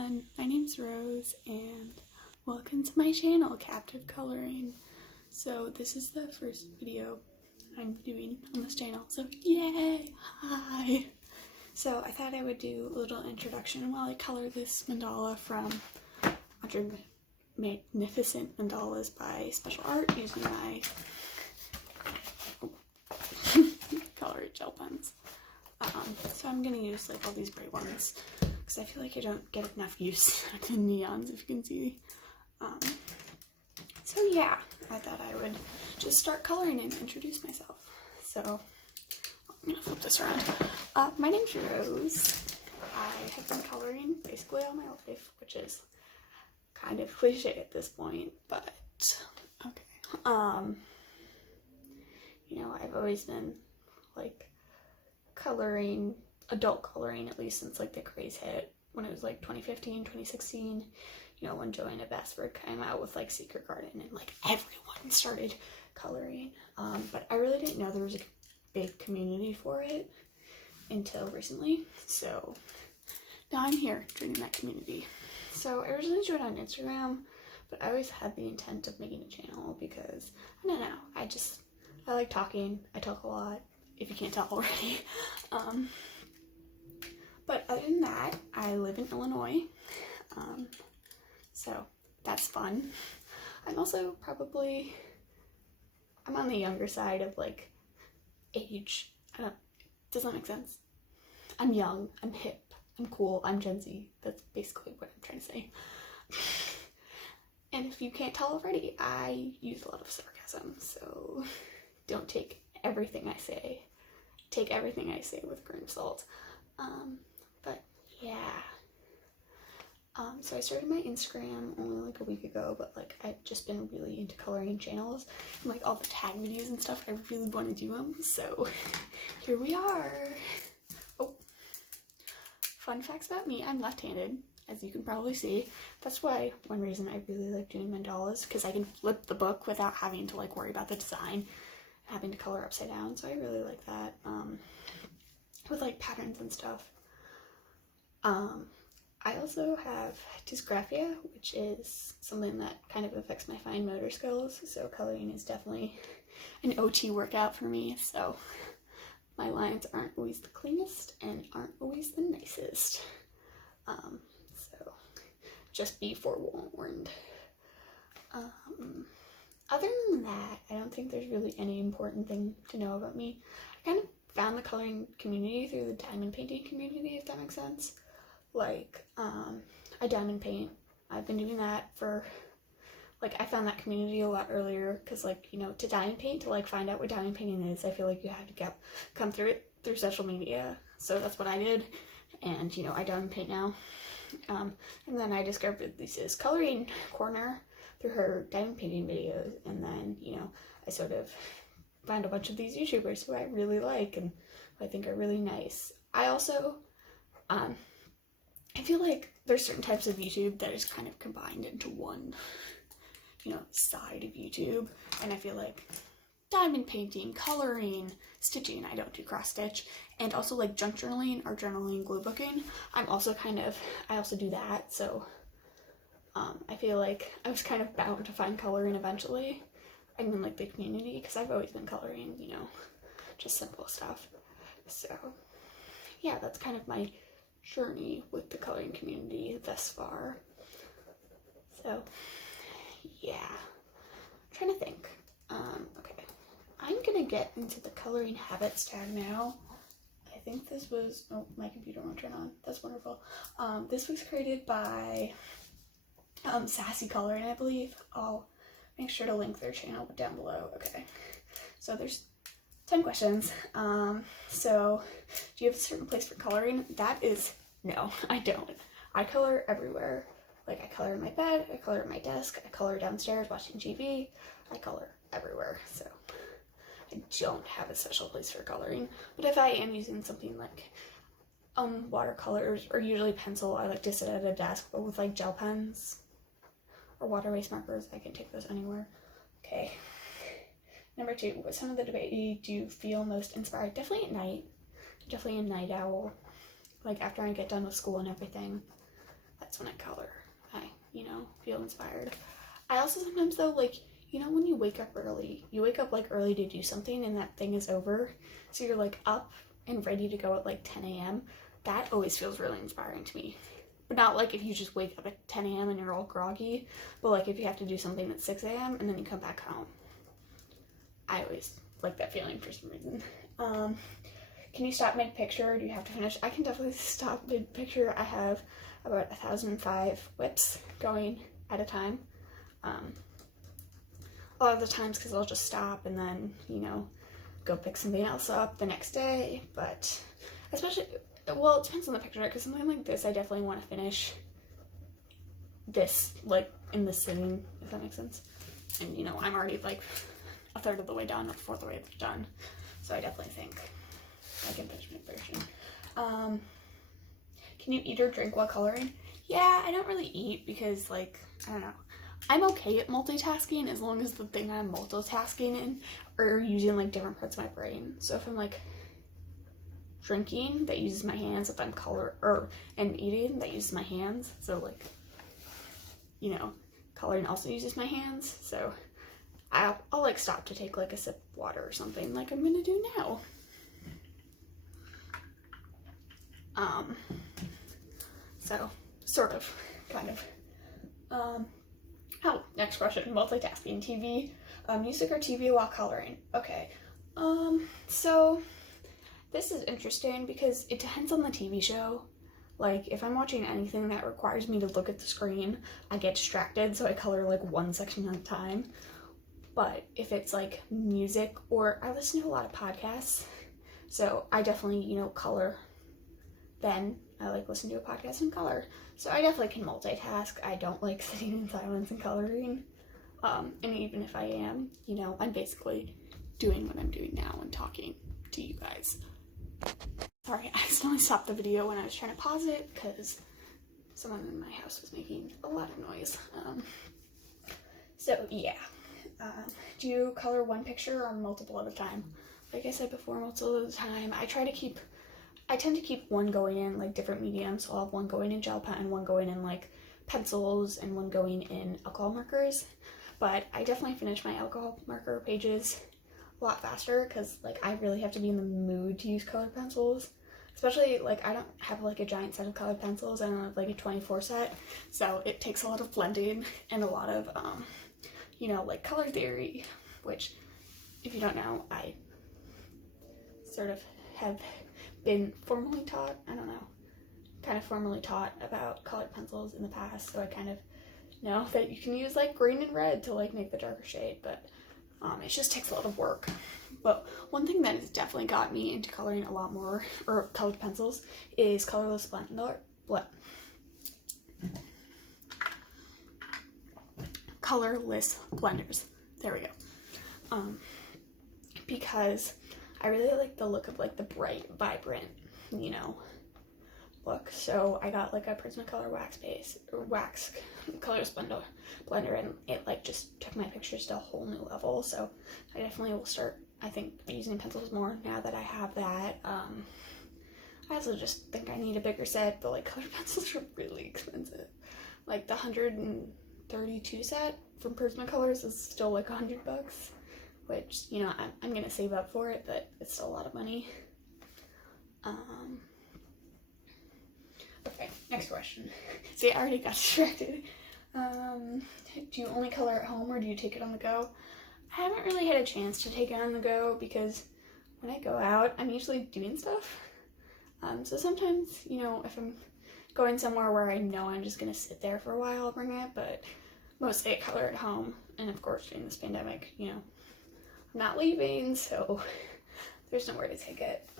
everyone, my name's Rose and welcome to my channel, Captive Coloring. So this is the first video I'm doing on this channel, so yay! Hi! So I thought I would do a little introduction while I color this mandala from 100 Magnificent Mandalas by Special Art using my color gel pens. So I'm gonna use like all these bright ones because I feel like I don't get enough use out of neons, if you can see. So yeah, I thought I would just start coloring and introduce myself. So I'm gonna flip this around. My name's Rose. I have been coloring basically all my life, which is kind of cliche at this point, but okay. You know, I've always been like coloring, adult coloring, at least since like the craze hit when it was like 2015, 2016, you know, when Joanna Bassford came out with like Secret Garden and like everyone started coloring. But I really didn't know there was a big community for it until recently. So now I'm here joining that community. So I originally joined on Instagram, but I always had the intent of making a channel because, I don't know, I like talking, I talk a lot, if you can't tell already. But other than that, I live in Illinois, so that's fun. I'm also probably, I'm on the younger side of like age. Does that make sense? I'm young, I'm hip, I'm cool, I'm Gen Z. That's basically what I'm trying to say. And if you can't tell already, I use a lot of sarcasm, so don't take everything I say. Take everything I say with a grain of salt. But yeah. So I started my Instagram only like a week ago, but like I've just been really into coloring channels and like all the tag videos and stuff. I really want to do them, so here we are. Oh, fun facts about me: I'm left-handed, as you can probably see. That's why one reason I really like doing mandalas, because I can flip the book without having to like worry about the design, having to color upside down. So I really like that. With like patterns and stuff. I also have Dysgraphia, which is something that kind of affects my fine motor skills, so coloring is definitely an OT workout for me, so my lines aren't always the cleanest and aren't always the nicest. So just be forewarned. Other than that, I don't think there's really any important thing to know about me. I kind of found the coloring community through the diamond painting community, if that makes sense. Like, I diamond paint. I've been doing that for, like, I found that community a lot earlier, because, like, you know, to diamond paint, to, like, find out what diamond painting is, I feel like you have to come through it through social media. So that's what I did, and, you know, I diamond paint now. And then I discovered Lisa's coloring corner through her diamond painting videos, and then, you know, I sort of found a bunch of these YouTubers who I really like and who I think are really nice. I also, I feel like there's certain types of YouTube that is kind of combined into one, you know, side of YouTube, and I feel like diamond painting, coloring, stitching, I don't do cross stitch, and also like junk journaling, art journaling, glue booking, I also do that, so I feel like I was kind of bound to find coloring eventually. I mean, like the community, because I've always been coloring, you know, just simple stuff. So yeah, that's kind of my journey with the coloring community thus far. So yeah, I'm trying to think. Okay, I'm gonna get into the coloring habits tab now. I think this was, oh, my computer won't turn on. That's wonderful. This was created by Sassy Coloring, I believe. I'll make sure to link their channel down below. Okay, so there's 10 questions. So do you have a certain place for coloring? That is, no, I don't. I color everywhere. Like, I color in my bed, I color at my desk, I color downstairs watching TV, I color everywhere. So I don't have a special place for coloring. But if I am using something like watercolors or usually pencil, I like to sit at a desk, but with like gel pens or water-based markers, I can take those anywhere. Okay. Number 2, what time of the day do you feel most inspired? Definitely at night. Definitely a night owl. Like after I get done with school and everything. that's when I color. I, you know, feel inspired. I also sometimes though, like, you know, when you wake up early, you wake up like early to do something and that thing is over. So you're like up and ready to go at like 10 a.m. That always feels really inspiring to me. But not like if you just wake up at 10 a.m. and you're all groggy, but like if you have to do something at 6 a.m. and then you come back home. I always like that feeling for some reason. Can you stop mid-picture? Do you have to finish? I can definitely stop mid-picture. I have about 1,005 whips going at a time. A lot of the times because I'll just stop and then, you know, go pick something else up the next day. But especially, well, it depends on the picture, because something like this I definitely want to finish this, like, in the sitting, if that makes sense. And, you know, I'm already like a third of the way done or a fourth of the way done, so I definitely think I can finish mid-version. Can you eat or drink while coloring? Yeah, I don't really eat because, like, I don't know. I'm okay at multitasking as long as the thing I'm multitasking in are using, like, different parts of my brain. So if I'm, like, drinking, that uses my hands. If I'm and eating, that uses my hands. So, like, you know, coloring also uses my hands. So I'll like, stop to take, like, a sip of water or something like I'm gonna do now. So, sort of, kind of. Oh, next question, multitasking, TV, music or TV while coloring. Okay, so this is interesting because it depends on the TV show. Like, if I'm watching anything that requires me to look at the screen, I get distracted, so I color, like, one section at a time. But if it's, like, music, or I listen to a lot of podcasts, so I definitely, you know, color then. I like listen to a podcast and color. So I definitely can multitask. I don't like sitting in silence and coloring. And even if I am, you know, I'm basically doing what I'm doing now and talking to you guys. Sorry, I accidentally stopped the video when I was trying to pause it because someone in my house was making a lot of noise. So yeah. Do you color one picture or multiple at a time? Like I said before, multiple at a time. I tend to keep one going in, like, different mediums. So I'll have one going in gel pen, one going in, like, pencils, and one going in alcohol markers. But I definitely finish my alcohol marker pages a lot faster because, like, I really have to be in the mood to use colored pencils. Especially, like, I don't have, like, a giant set of colored pencils. I don't have, like, a 24 set. So it takes a lot of blending and a lot of, you know, like, color theory, which, if you don't know, I sort of have been formally taught, kind of formally taught about colored pencils in the past, so I kind of know that you can use, like, green and red to, like, make the darker shade, but it just takes a lot of work. But one thing that has definitely got me into coloring a lot more, or colored pencils, is colorless blenders. There we go. Because I really like the look of, like, the bright, vibrant, you know, look. So I got, like, a Prismacolor wax colorless blender, and it, like, just took my pictures to a whole new level. So I definitely will start, I think, using pencils more now that I have that. I also just think I need a bigger set, but, like, colored pencils are really expensive. Like, the 132 set from Prismacolors is still, like, $100. Which, you know, I'm gonna save up for it, but it's still a lot of money. Okay, next question. See, I already got distracted. Do you only color at home or do you take it on the go? I haven't really had a chance to take it on the go because when I go out, I'm usually doing stuff. So sometimes, you know, if I'm going somewhere where I know I'm just gonna sit there for a while, I'll bring it, but mostly I color at home. And of course, during this pandemic, you know, I'm not leaving, so there's nowhere to take it.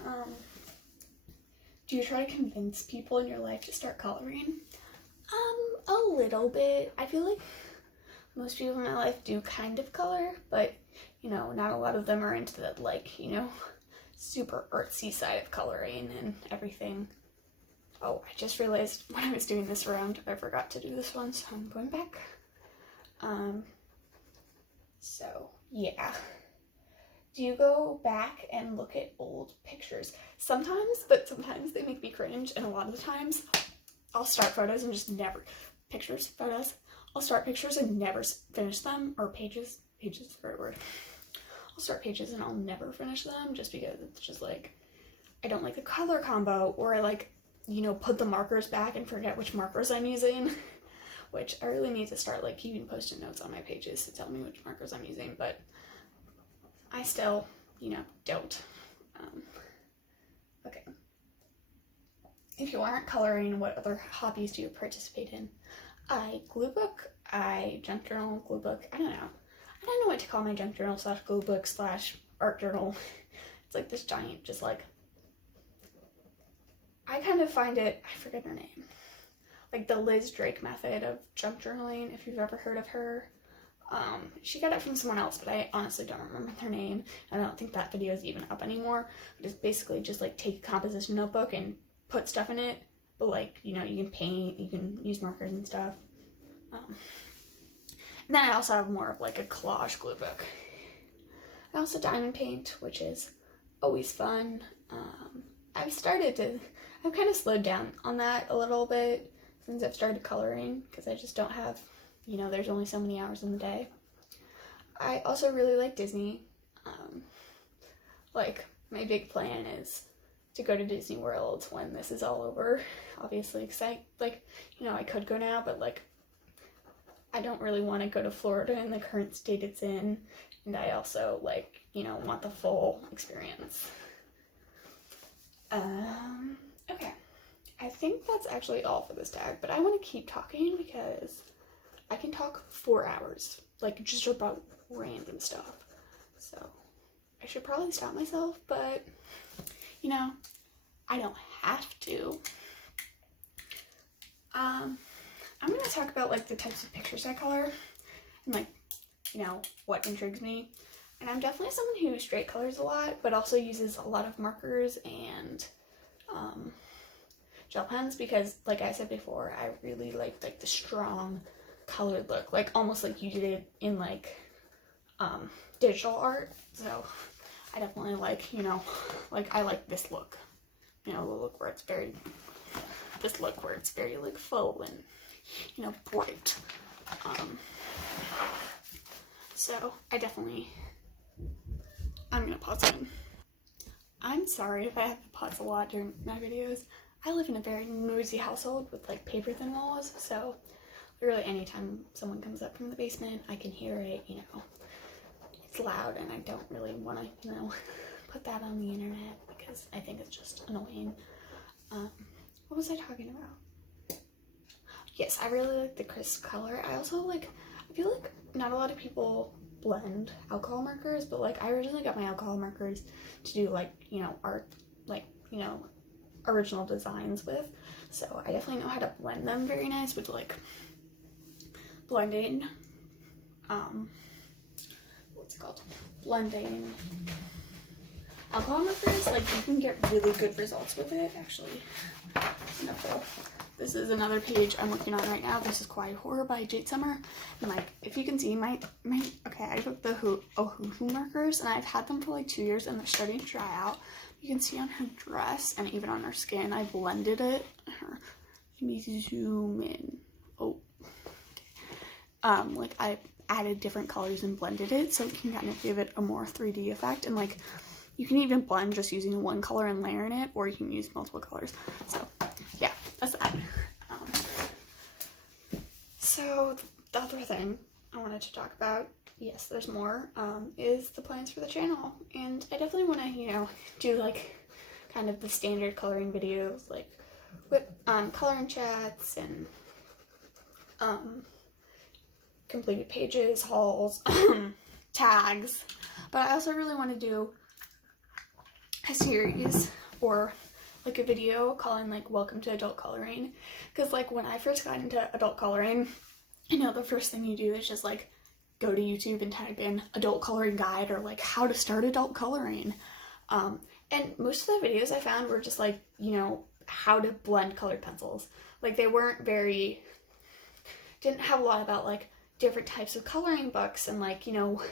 Do you try to convince people in your life to start coloring? A little bit. I feel like most people in my life do kind of color, but, you know, not a lot of them are into that, like, you know, super artsy side of coloring and everything. Oh, I just realized when I was doing this round, I forgot to do this one, so I'm going back. So, yeah. Do you go back and look at old pictures? Sometimes, but sometimes they make me cringe, and a lot of the times I'll start photos and just never, photos. I'll start pictures and never finish them, or pages is the right word. I'll start pages and I'll never finish them just because it's just like, I don't like the color combo, or I like, you know, put the markers back and forget which markers I'm using, which I really need to start like keeping post-it notes on my pages to tell me which markers I'm using, but I still, you know, don't. Okay. If you aren't coloring, what other hobbies do you participate in? I glue book, I junk journal, glue book, I don't know. I don't know what to call my junk journal slash glue book slash art journal. It's like this giant, just like, I kind of find it, I forget her name, like the Liz Drake method of junk journaling, if you've ever heard of her. She got it from someone else, but I honestly don't remember their name. I don't think that video is even up anymore. It's basically just like take a composition notebook and put stuff in it, but like, you know, you can paint, you can use markers and stuff. And then I also have more of like a collage glue book. I also diamond paint, which is always fun. I've kind of slowed down on that a little bit since I've started coloring, because I just don't have, you know, there's only so many hours in the day. I also really like Disney. Like, my big plan is to go to Disney World when this is all over, obviously, because I, like, you know, I could go now, but, like, I don't really want to go to Florida in the current state it's in, and I also, like, you know, want the full experience. Okay. I think that's actually all for this tag, but I want to keep talking because I can talk 4 hours, like, just about random stuff. So, I should probably stop myself, but, you know, I don't have to. I'm going to talk about, like, the types of pictures I color and, like, you know, what intrigues me. And I'm definitely someone who straight colors a lot, but also uses a lot of markers and gel pens because, like I said before, I really like the strong colored look, like almost like you did in like digital art. So I definitely like, you know, like I like this look, you know, the look where it's very, this look where it's very like faux and, you know, bright. So I definitely, I'm gonna pause it. I'm sorry if I have to pause a lot during my videos. I live in a very noisy household with like paper thin walls, so literally anytime someone comes up from the basement, I can hear it, you know. It's loud and I don't really want to, you know, put that on the internet because I think it's just annoying. What was I talking about? Yes, I really like the crisp color. I also like, I feel like not a lot of people blend alcohol markers, but like I originally got my alcohol markers to do like, you know, art, like, you know, original designs with, so I definitely know how to blend them very nice with like blending, what's it called? Blending alcohol markers. Like you can get really good results with it, actually. This is another page I'm working on right now. This is Quiet Horror by Jade Summer. And like, if you can see okay, I took the Ohuhu markers and I've had them for like 2 years and they're starting to dry out. You can see on her dress and even on her skin, I blended it. Let me zoom in. Oh, like I added different colors and blended it so it can kind of give it a more 3D effect. And like, you can even blend just using one color and layering it, or you can use multiple colors. So yeah, that's that. So the other thing I wanted to talk about, yes, there's more, is the plans for the channel. And I definitely want to, you know, do like kind of the standard coloring videos, like with coloring chats and completed pages, hauls, tags. But I also really want to do a series or like a video calling like Welcome to Adult Coloring, because like when I first got into adult coloring, you know, the first thing you do is just like go to YouTube and type in adult coloring guide or like how to start adult coloring, and most of the videos I found were just like, you know, how to blend colored pencils. Like they weren't very, didn't have a lot about like different types of coloring books and like, you know,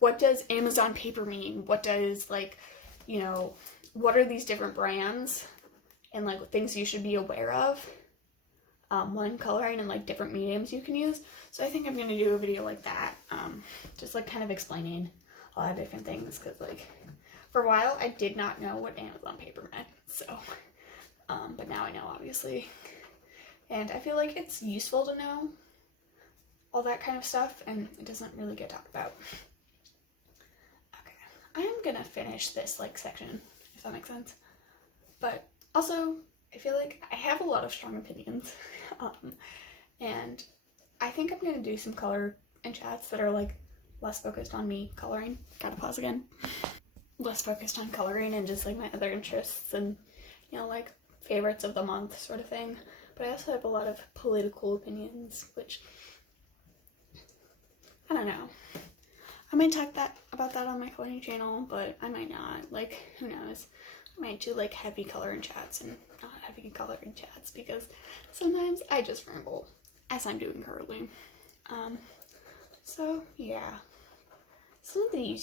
what does Amazon paper mean, what does like, you know, what are these different brands and like things you should be aware of. one coloring and like different mediums you can use. So I think I'm gonna do a video like that, just like kind of explaining a lot of different things, because like for a while I did not know what Amazon paper meant, so but now I know, obviously, and I feel like it's useful to know all that kind of stuff, and it doesn't really get talked about. Okay, I am gonna finish this like section, if that makes sense, but also I feel like I have a lot of strong opinions, and I think I'm gonna do some color and chats that are like less focused on me coloring. Gotta pause again. Less focused on coloring and just like my other interests and, you know, like favorites of the month sort of thing. But I also have a lot of political opinions, which I don't know. I might talk about that on my coloring channel, but I might not. Like, who knows? I might do like heavy coloring chats and not heavy coloring chats, because sometimes I just ramble as I'm doing curling. So yeah. Some of the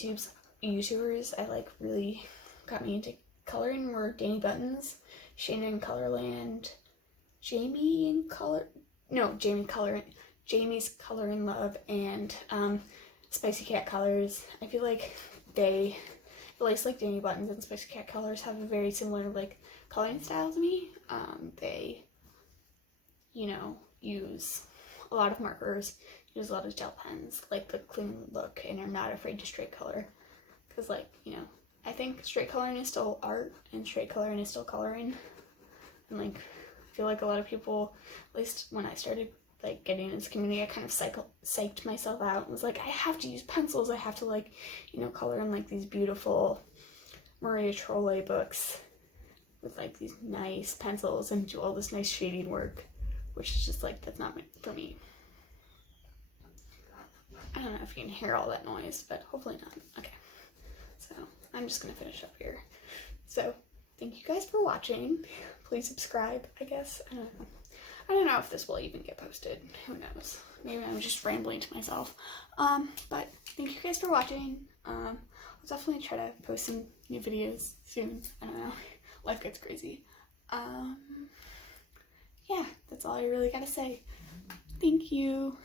YouTubers I like really got me into coloring were Danny Buttons, Shayna in Colorland, Jamie's Coloring Love, and Spicy Cat Colors. I feel like they, at least like Danny Buttons and Spicy Cat Colors, have a very similar like coloring style to me. They, you know, use a lot of markers, use a lot of gel pens, like the clean look, and are not afraid to straight color. Because, like, you know, I think straight coloring is still art, and straight coloring is still coloring. And, like, I feel like a lot of people, at least when I started, like, getting in this community, I kind of psyched myself out and was like, I have to use pencils, I have to, like, you know, color in, like, these beautiful Maria Trolle books with, like, these nice pencils and do all this nice shading work, which is just, like, that's not for me. I don't know if you can hear all that noise, but hopefully not. Okay, so I'm just gonna finish up here. So thank you guys for watching. Please subscribe, I guess. I don't know if this will even get posted. Who knows? Maybe I'm just rambling to myself. But thank you guys for watching. I'll definitely try to post some new videos soon. I don't know. Life gets crazy. Yeah, that's all I really gotta say. Thank you.